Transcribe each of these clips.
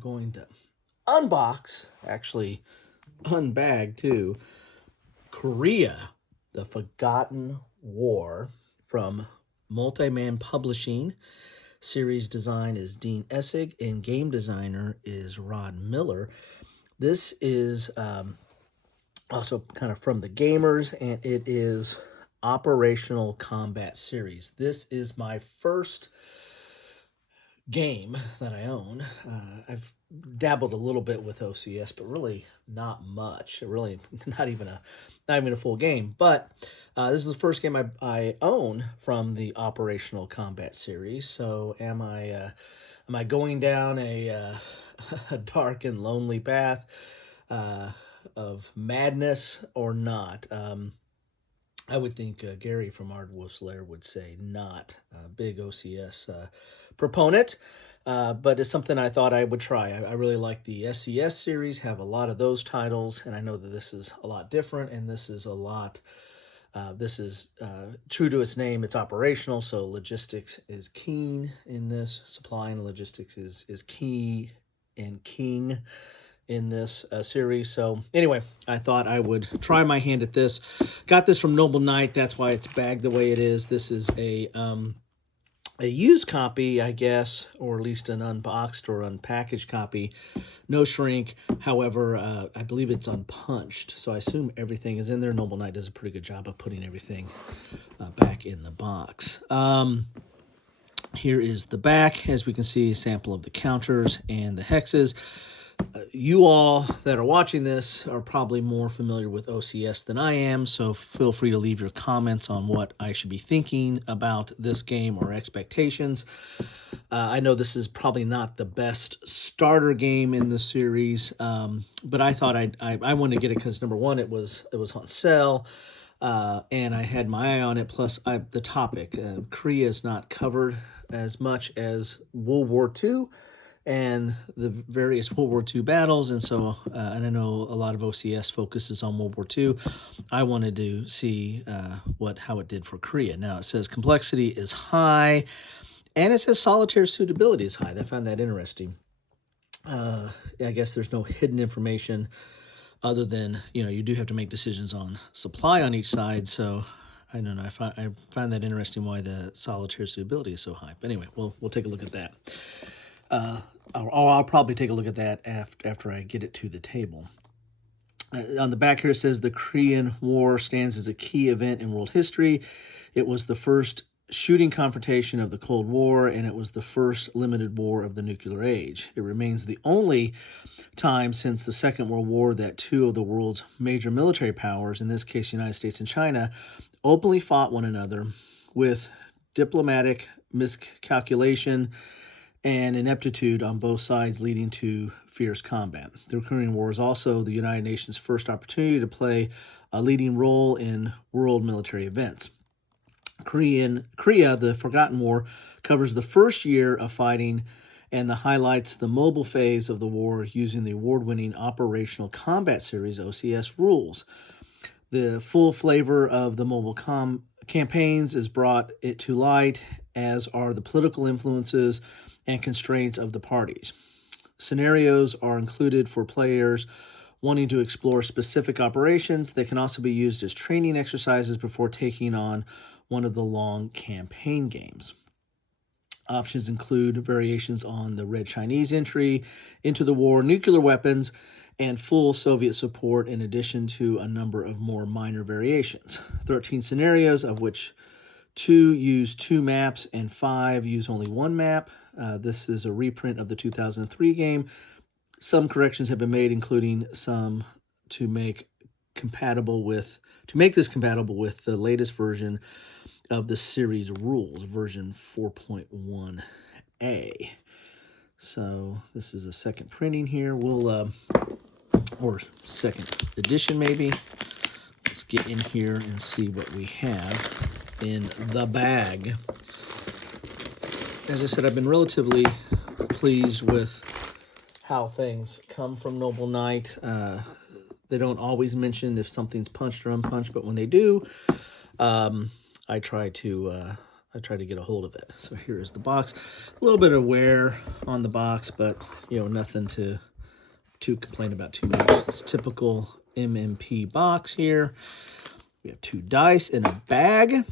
going to unbox, actually unbag too, Korea, the Forgotten War from Multi-Man Publishing. Series design is Dean Essig and game designer is Rod Miller. This is also kind of from the gamers, and it is Operational Combat Series. This is my first game that I own. I've dabbled a little bit with OCS, but really not much. Really, not even a full game. But this is the first game I own from the Operational Combat Series. So am I going down a dark and lonely path of madness or not? I would think Gary from Ardwolf's Lair would say not. A big OCS proponent, but it's something I thought I would try. I really like the SCS series, have a lot of those titles, and I know that this is a lot different, and this is a lot, this is true to its name. It's operational, so logistics is keen in this. Supply and logistics is key and king in this series. So anyway, I thought I would try my hand at this. Got this from Noble Knight. That's why it's bagged the way it is. This is a used copy, I guess, or at least an unboxed or unpackaged copy. No shrink. However, I believe it's unpunched, so I assume everything is in there. Noble Knight does a pretty good job of putting everything back in the box. Here is the back. As we can see, a sample of the counters and the hexes. You all that are watching this are probably more familiar with OCS than I am, so feel free to leave your comments on what I should be thinking about this game or expectations. I know this is probably not the best starter game in the series, but I thought I wanted to get it because, number one, it was on sale, and I had my eye on it, plus the topic. Korea is not covered as much as World War II, and the various World War II battles, and so and I know a lot of OCS focuses on World War II. I wanted to see how it did for Korea. Now it says complexity is high, and it says solitaire suitability is high. I found that interesting. I guess there's no hidden information other than you do have to make decisions on supply on each side. So I don't know. I find that interesting why the solitaire suitability is so high. But anyway, we'll take a look at that. I'll probably take a look at that after I get it to the table. On the back here it says the Korean War stands as a key event in world history. It was the first shooting confrontation of the Cold War, and it was the first limited war of the nuclear age. It remains the only time since the Second World War that two of the world's major military powers, in this case the United States and China, openly fought one another with diplomatic miscalculation and ineptitude on both sides, leading to fierce combat. The Korean War is also the United Nations' first opportunity to play a leading role in world military events. Korea, the Forgotten War, covers the first year of fighting and highlights the mobile phase of the war using the award-winning Operational Combat Series OCS rules. The full flavor of the mobile campaigns is brought to light, as are the political influences and constraints of the parties. Scenarios are included for players wanting to explore specific operations. They can also be used as training exercises before taking on one of the long campaign games. Options include variations on the Red Chinese entry into the war, nuclear weapons, and full Soviet support, in addition to a number of more minor variations. 13 scenarios, of which 2 use 2 maps and 5 use only 1 map. This is a reprint of the 2003 game. Some corrections have been made, including some to make this compatible with the latest version of the series rules, version 4.1a. So this is a second printing here. Or second edition maybe. Let's get in here and see what we have in the bag. As I said, I've been relatively pleased with how things come from Noble Knight. They don't always mention if something's punched or unpunched, but when they do, I try to I tried to get a hold of it. So here is the box. A little bit of wear on the box, but nothing to complain about too much. It's typical MMP box here. We have 2 dice in a bag.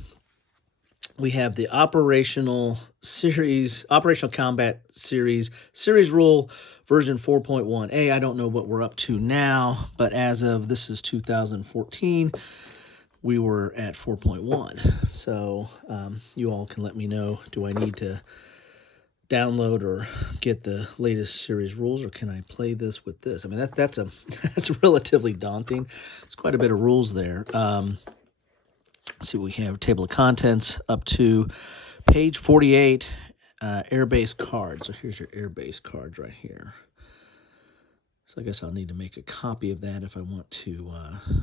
We have the operational combat series rule version 4.1a. I don't know what we're up to now, but as of this is 2014, we were at 4.1. So you all can let me know, do I need to download or get the latest series rules, or can I play this with this? I mean, that's relatively daunting. It's quite a bit of rules there. Let's see what we have. Table of contents up to page 48, airbase cards. So here's your airbase cards right here. So I guess I'll need to make a copy of that if I want to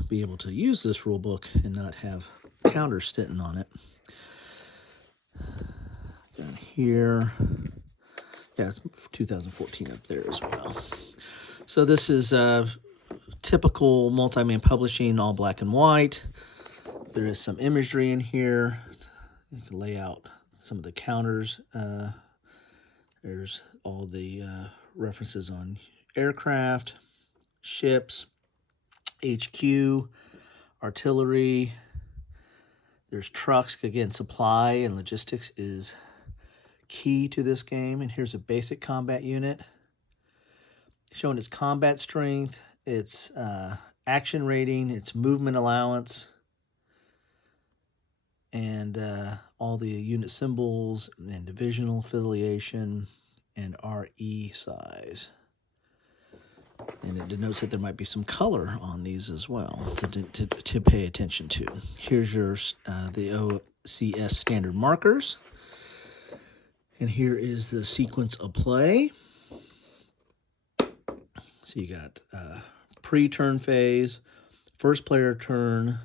be able to use this rule book and not have counters sitting on it. Down here, yeah, it's 2014 up there as well. So this is typical multi-man publishing, all black and white. There is some imagery in here. You can lay out some of the counters. There's all the references on aircraft, ships, HQ, artillery. There's trucks. Again, supply and logistics is key to this game. And here's a basic combat unit showing its combat strength, its action rating, its movement allowance, and all the unit symbols and divisional affiliation and RE size. And it denotes that there might be some color on these as well to pay attention to. Here's your the OCS standard markers. And here is the sequence of play. So you got pre-turn phase, first player turn,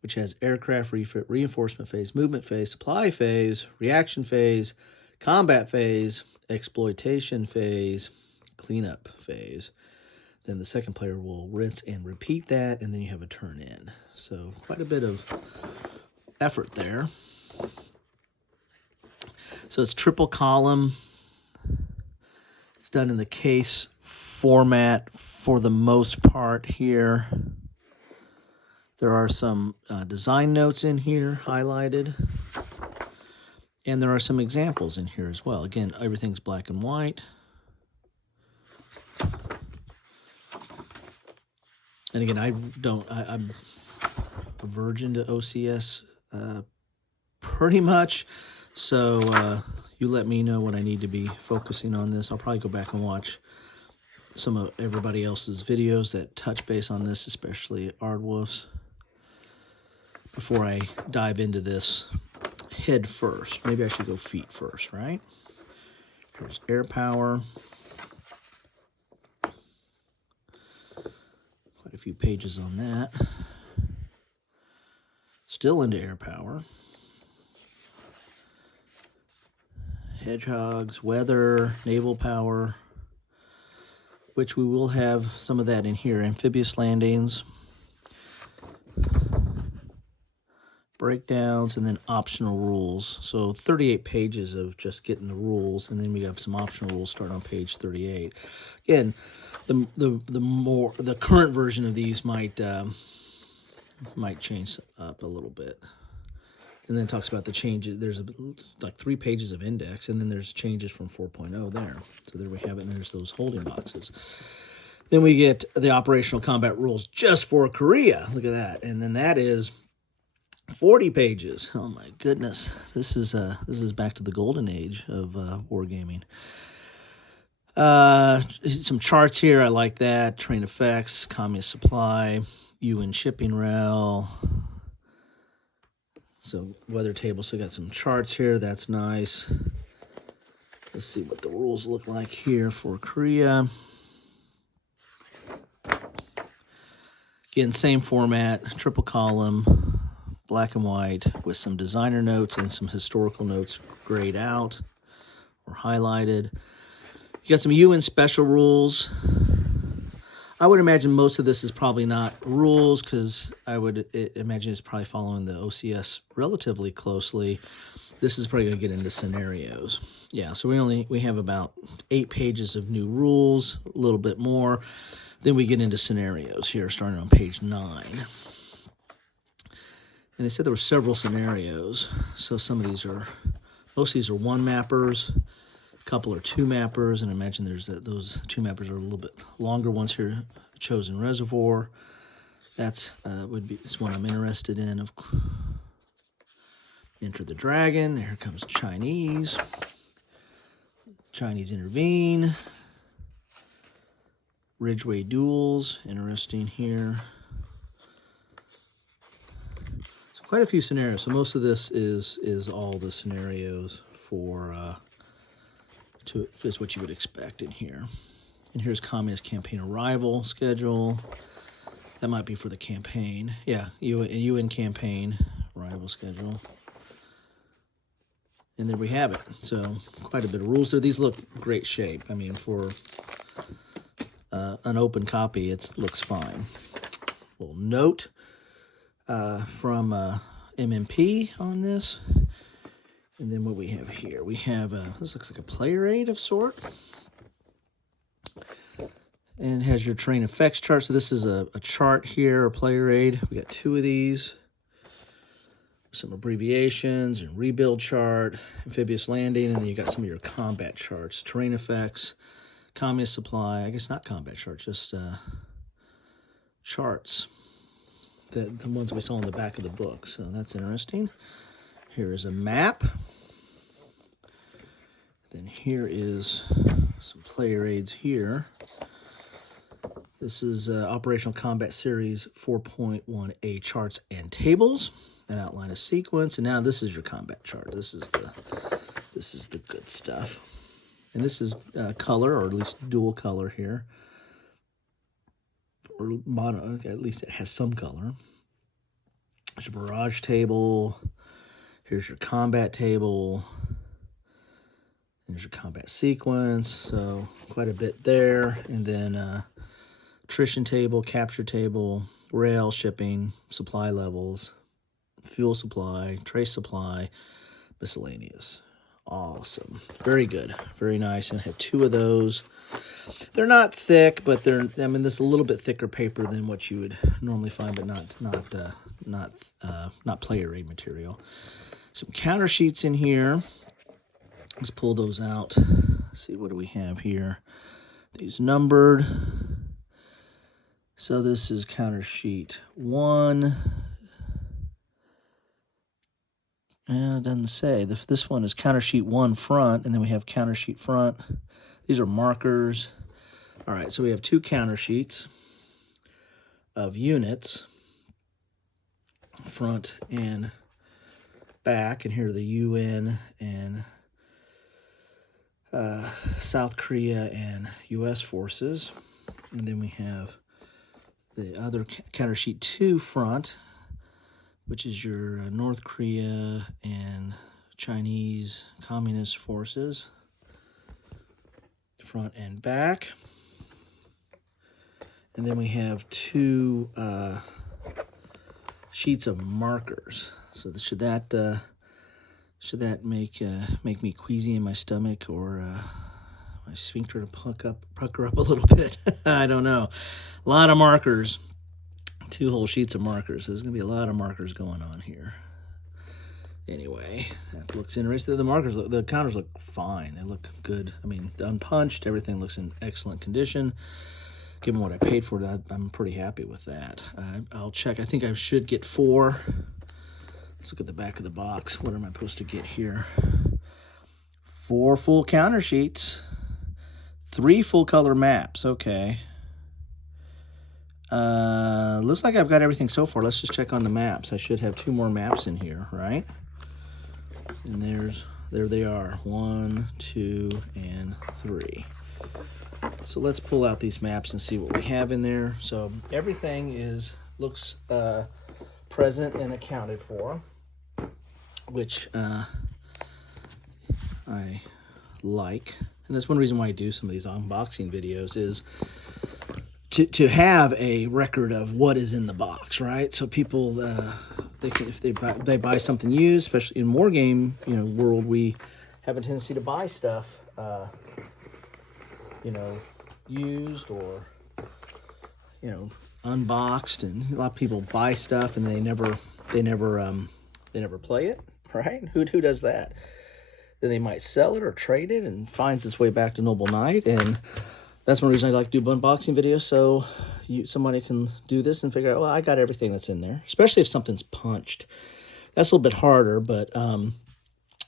which has aircraft refit, reinforcement phase, movement phase, supply phase, reaction phase, combat phase, exploitation phase, cleanup phase. Then the second player will rinse and repeat that, and then you have a turn in. So quite a bit of effort there. So it's triple column. It's done in the case format for the most part here. There are some design notes in here highlighted. And there are some examples in here as well. Again, everything's black and white. And again, I'm a virgin to OCS pretty much. So you let me know when I need to be focusing on this. I'll probably go back and watch some of everybody else's videos that touch base on this, especially Ardwolf's, before I dive into this head first. Maybe I should go feet first, right? Here's air power. Quite a few pages on that. Still into air power. Hedgehogs, weather, naval power, which we will have some of that in here. Amphibious landings, breakdowns, and then optional rules. So 38 pages of just getting the rules, and then we have some optional rules start on page 38. Again, the current version of these might change up a little bit. And then it talks about the changes. There's like 3 pages of index, and then there's changes from 4.0 there. So there we have it, and there's those holding boxes. Then we get the operational combat rules just for Korea. Look at that. And then that is 40 pages. Oh my goodness. This is back to the golden age of wargaming. Some charts here. I like that. Train effects, communist supply, UN shipping rail. So weather table, so got some charts here. That's nice. Let's see what the rules look like here for Korea. Again, same format, triple column, black and white, with some designer notes and some historical notes grayed out or highlighted. You got some UN special rules. I would imagine most of this is probably not rules, because I would imagine it's probably following the OCS relatively closely. This is probably going to get into scenarios. Yeah, so we have about 8 pages of new rules, a little bit more. Then we get into scenarios here, starting on page 9. And they said there were several scenarios. So most of these are 1 mappers, a couple are 2 mappers, and I imagine those 2 mappers are a little bit longer ones here. Chosen reservoir. That's it's one I'm interested in. Enter the dragon. Here comes Chinese. Chinese intervene. Ridgeway duels. Interesting here. So quite a few scenarios. So most of this is all the scenarios for is what you would expect in here. And here's Communist campaign arrival schedule. That might be for the campaign. Yeah, UN campaign arrival schedule. And there we have it. So quite a bit of rules there. These look great shape. I mean, for an open copy, it looks fine. A little note from MMP on this. And then what we have here, we have, this looks like a player aid of sort. And it has your terrain effects chart. So this is a chart here, a player aid. We got 2 of these. Some abbreviations and rebuild chart, amphibious landing, and then you got some of your combat charts, terrain effects, communist supply. I guess not combat charts, just charts. The ones we saw in the back of the book. So that's interesting. Here is a map. Then here is some player aids here. This is Operational Combat Series 4.1A charts and tables that outline a sequence. And now this is your combat chart. This is the good stuff. And this is color, or at least dual color here, or mono. At least it has some color. There's your barrage table. Here's your combat table. There's your combat sequence. So quite a bit there. And then attrition table, capture table, rail, shipping, supply levels, fuel supply, trace supply, miscellaneous. Awesome. Very good. Very nice. And I have 2 of those. They're not thick, but this is a little bit thicker paper than what you would normally find, but not player aid material. Some counter sheets in here. Let's pull those out. Let's see, what do we have here? These numbered. So this is counter sheet 1. It doesn't say. This one is counter sheet 1 front, and then we have counter sheet front. These are markers. All right, so we have 2 counter sheets of units, front and back, and here are the UN and South Korea and U.S. forces. And then we have the other counter sheet 2 front, which is your North Korea and Chinese Communist forces, front and back. And then we have 2 sheets of markers. So should that make me queasy in my stomach, or my sphincter to pucker up a little bit? I don't know. A lot of markers. 2 whole sheets of markers. So there's going to be a lot of markers going on here. Anyway, that looks interesting. The counters look fine. They look good. I mean, unpunched. Everything looks in excellent condition. Given what I paid for it, I'm pretty happy with that. I'll check. I think I should get 4. Let's look at the back of the box. What am I supposed to get here? 4 full counter sheets. 3 full color maps. Okay. Looks like I've got everything so far. Let's just check on the maps. I should have 2 more maps in here, right? And there they are. 1, 2, and 3. So let's pull out these maps and see what we have in there. So everything looks present and accounted for, which I like. And that's one reason why I do some of these unboxing videos, is to have a record of what is in the box, right? So people, they can, if they buy something used, especially in war game, world, we have a tendency to buy stuff, used or unboxed, and a lot of people buy stuff and they never play it, right? Who does that? Then they might sell it or trade it and finds its way back to Noble Knight. And that's one reason I like to do unboxing videos, so somebody can do this and figure out, well, I got everything that's in there, especially if something's punched. That's a little bit harder, but at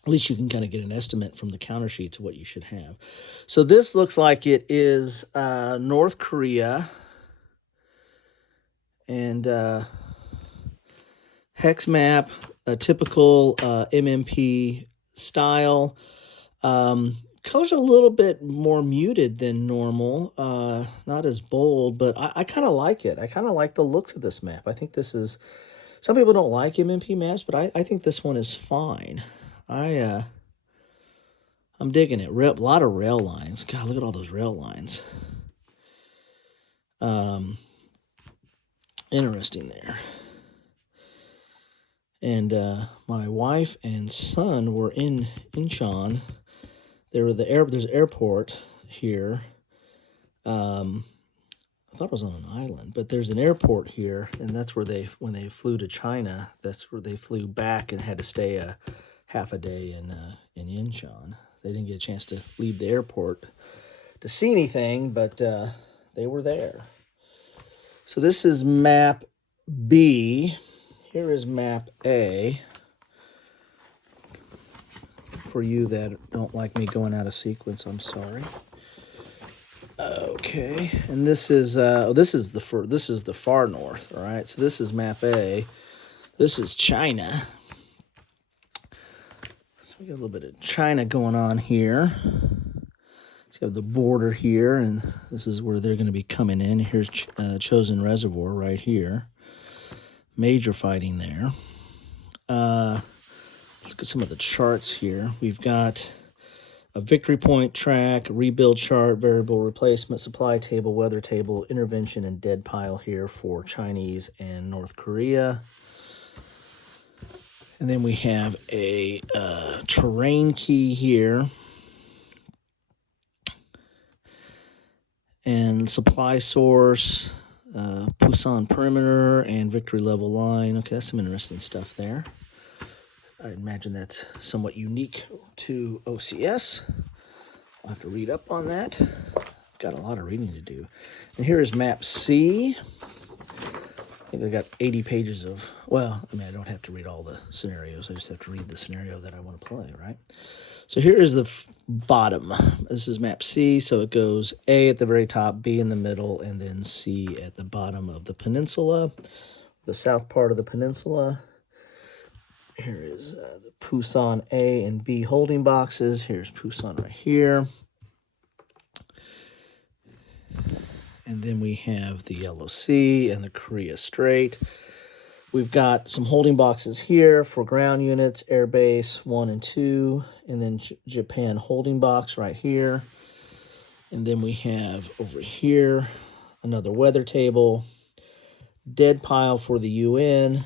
least you can kind of get an estimate from the counter sheets of what you should have. So this looks like it is North Korea, and hex map, a typical MMP style. Color's a little bit more muted than normal, not as bold, but I kind of like it. I kind of like the looks of this map. I think this is, some people don't like MMP maps, but I think this one is fine. I'm digging it. A lot of rail lines. God, look at all those rail lines. Interesting there. And my wife and son were in Incheon. There's an airport here. I thought it was on an island, but there's an airport here, and that's where when they flew to China, that's where they flew back and had to stay a half a day in Incheon. They didn't get a chance to leave the airport to see anything, but they were there. So this is map B. Here is map A. For you that don't like me going out of sequence, I'm sorry. Okay, and this is the far north. All right, so this is map A. This is China. So we got a little bit of China going on here. So you have the border here, and this is where they're going to be coming in. Here's Chosin Reservoir right here. Major fighting there. Let's look at some of the charts here. We've got a victory point track, rebuild chart, variable replacement, supply table, weather table, intervention, and dead pile here for Chinese and North Korea. And then we have a terrain key here. And supply source, Pusan perimeter, and victory level line. Okay, that's some interesting stuff there. I imagine that's somewhat unique to OCS. I'll have to read up on that. I've got a lot of reading to do. And here is map C. I think I've got 80 pages of, well, I don't have to read all the scenarios. I just have to read the scenario that I want to play, right? So here is the bottom. This is map C, so it goes A at the very top, B in the middle, and then C at the bottom of the peninsula, the south part of the peninsula. Here is the Pusan A and B holding boxes. Here's Pusan right here. And then we have the Yellow Sea and the Korea Strait. We've got some holding boxes here for ground units, Air Base 1 and 2, and then Japan holding box right here. And then we have over here another weather table, dead pile for the UN,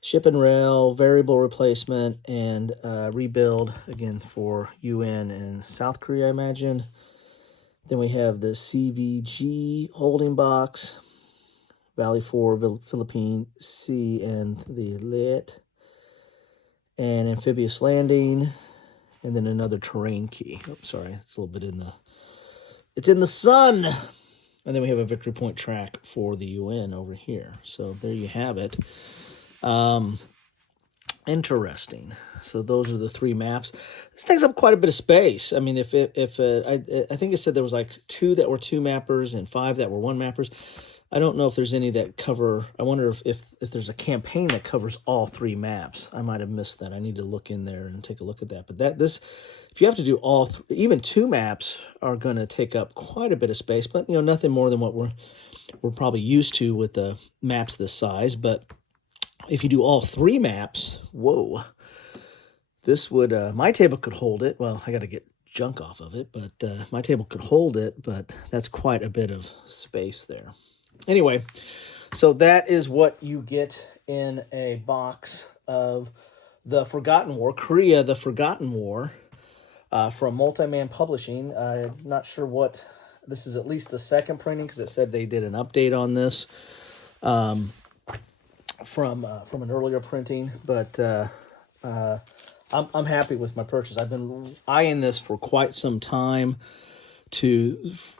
ship and rail, variable replacement, and rebuild, again, for UN and South Korea, I imagine. Then we have the CVG holding box, Valley 4, Philippine Sea, and the Lit, and amphibious landing, and then another terrain key. Oh, sorry, it's a little bit it's in the sun. And then we have a victory point track for the UN over here. So there you have it. Interesting. So those are the three maps. This takes up quite a bit of space. I mean, I think it said there was like 2 that were 2 mappers and 5 that were 1 mappers. I don't know if there's any that cover. I wonder if there's a campaign that covers all 3 maps. I might have missed that. I need to look in there and take a look at that. But if you have to do all even 2 maps are going to take up quite a bit of space. But nothing more than what we're probably used to with the maps this size. But if you do all 3 maps, whoa, this would, my table could hold it. Well, I got to get junk off of it, but my table could hold it, but that's quite a bit of space there. Anyway, so that is what you get in a box of The Forgotten War, Korea, The Forgotten War, from Multi-Man Publishing. I'm not sure what, this is at least the second printing, because it said they did an update on this from an earlier printing, but I'm happy with my purchase. I've been eyeing this for quite some time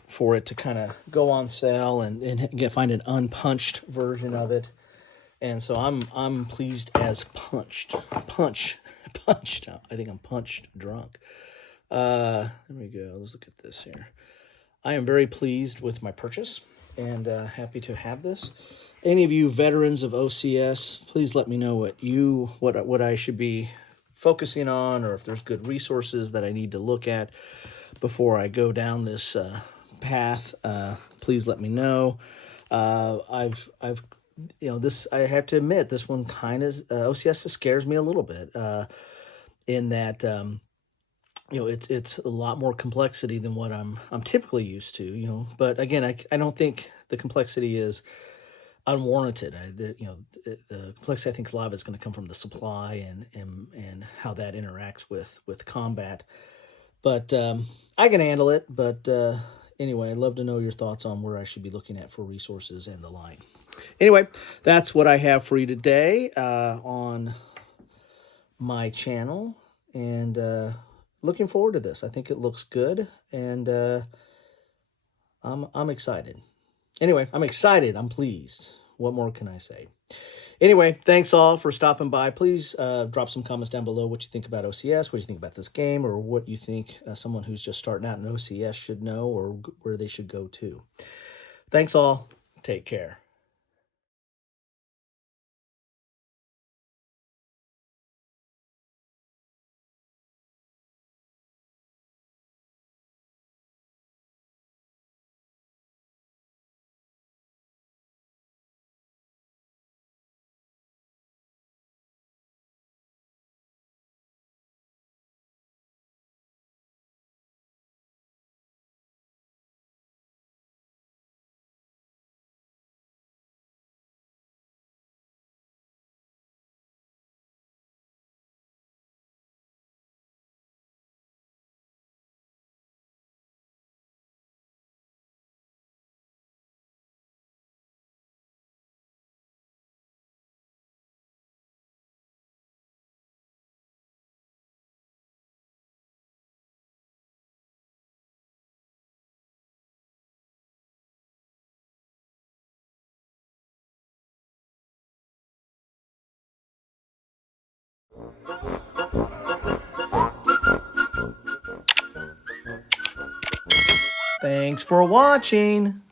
for it to kind of go on sale and find an unpunched version of it. And so I'm pleased as punched. I think I'm punched drunk. There we go. Let's look at this here. I am very pleased with my purchase and happy to have this. Any of you veterans of OCS, please let me know what I should be focusing on, or if there's good resources that I need to look at before I go down this path. Please let me know. I've this, I have to admit, this one kind of OCS scares me a little bit in that it's a lot more complexity than what I'm typically used to. But again, I don't think the complexity is unwarranted. The complexity, I think, a lot of it's going to come from the supply and how that interacts with combat. But I can handle it. But anyway, I'd love to know your thoughts on where I should be looking at for resources and the line. Anyway, that's what I have for you today on my channel, and looking forward to this. I think it looks good, and I'm excited. Anyway, I'm excited. I'm pleased. What more can I say? Anyway, thanks all for stopping by. Please drop some comments down below what you think about OCS, what you think about this game, or what you think someone who's just starting out in OCS should know, or where they should go to. Thanks all. Take care. Thanks for watching.